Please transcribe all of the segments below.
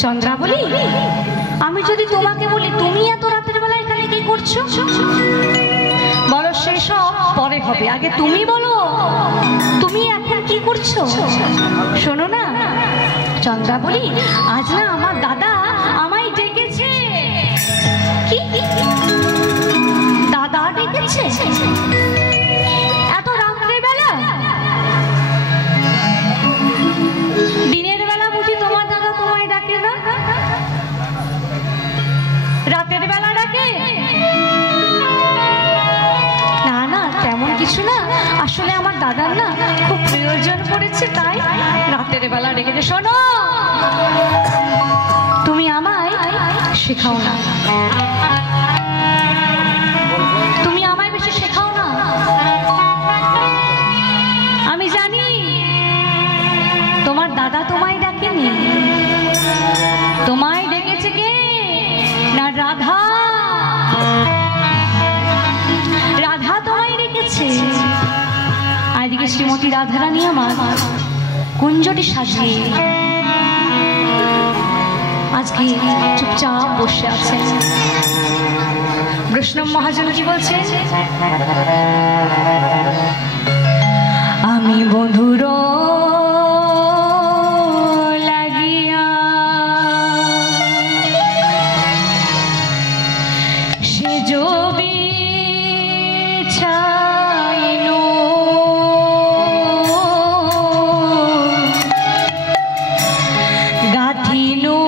চন্দ্রাবলী, আমি যদি তোমাকে বলি তুমি এত রাতের বেলা এখানে কি করছো? বলো সেসব পরে হবে, আগে তুমি বলো তুমি এখন কি করছো? শোনো না চন্দ্রাবলী, আজ না আমার দাদা আমায় ডেকেছে। কি দাদা ডেকেছে? এত রাত্রে বেলা? দিনের বেলা বুঝি তোমার দাদা তোমায় ডাকে না? রাতের বেলা ডাকে? না না, তেমন কিছু না, আসলে আমার দাদার না খুব প্রয়োজন পড়েছে তাই রাতের বেলা ডেকেছে। শোনো, তুমি আমায় শেখাও না, তুমি আমায় বেশি শেখাও না। আমি জানি তোমার দাদা তোমায় ডাকেনি, তোমায় ডেকেছে কে না রাধা। রাধা তোমায় ডেকেছে। আর এদিকে শ্রীমতী রাধারানী আমার কুঞ্জটি সাজিয়ে আজকে চুপচাপ বসে আছে। বৈষ্ণব মহাজন কি বলছে? আমি বন্ধুর লাগিয়া সে জবি ছাইনো গাথিনো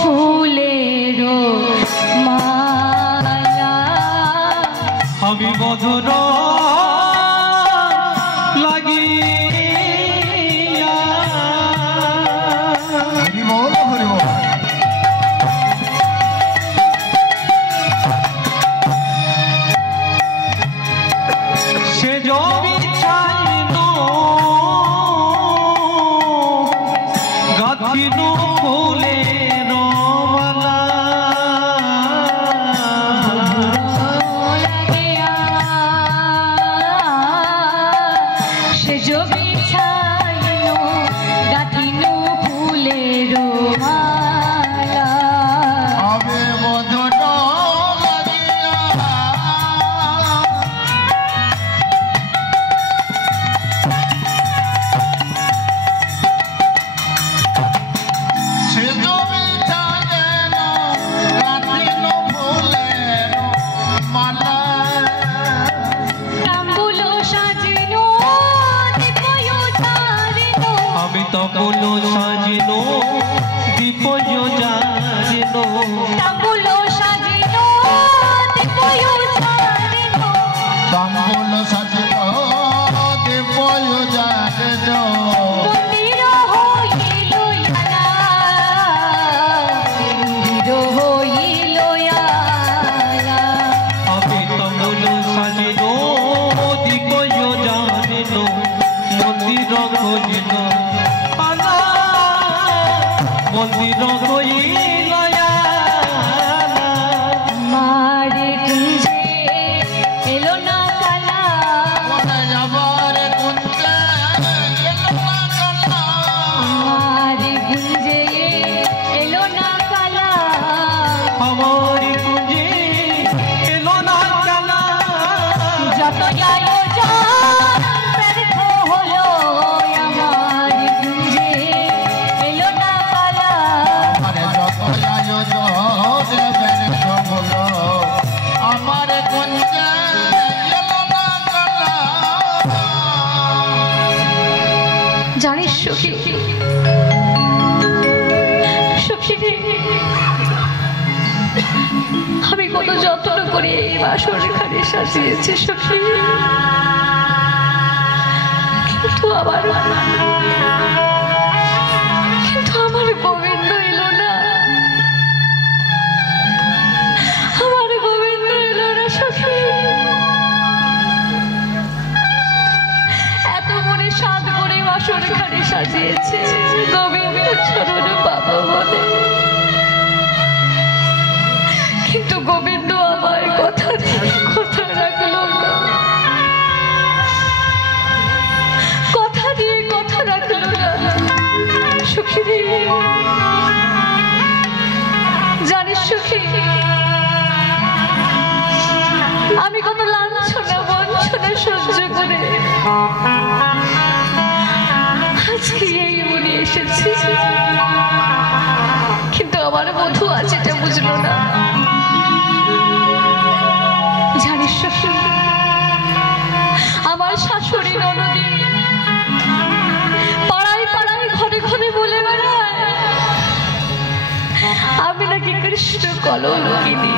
ফুলের মালা। আমি বন্ধুর জানিস সখী, আমি কত যত্ন করে এই বাসর এখানে সাজিয়েছি সখী, কিন্তু আমার গোবিন্দ এলো না, আমার গোবিন্দ এলো না সখী। এত মনে সাধ করে বাসর এখানে সাজিয়েছে গোবিন্দ চরণ পাবো বলে, কিন্তু গোবিন্দ আমার কথা রাখলো না, কথা দিয়ে কথা রাখলো না সখী। জানিস সুখী, আমি কত লাঞ্ছনা বঞ্চনা সহ্য করে আজকে এই মনে এসেছি, কিন্তু আমার বধূ আছে এটা বুঝলো না। জানিস সুখী, আমার শাশুড়ি ননদী পাড়ায় পাড়ায় ঘরে ঘরে বলে বেড়ায় আমি নাকি কৃষ্ণ কলঙ্কিনী।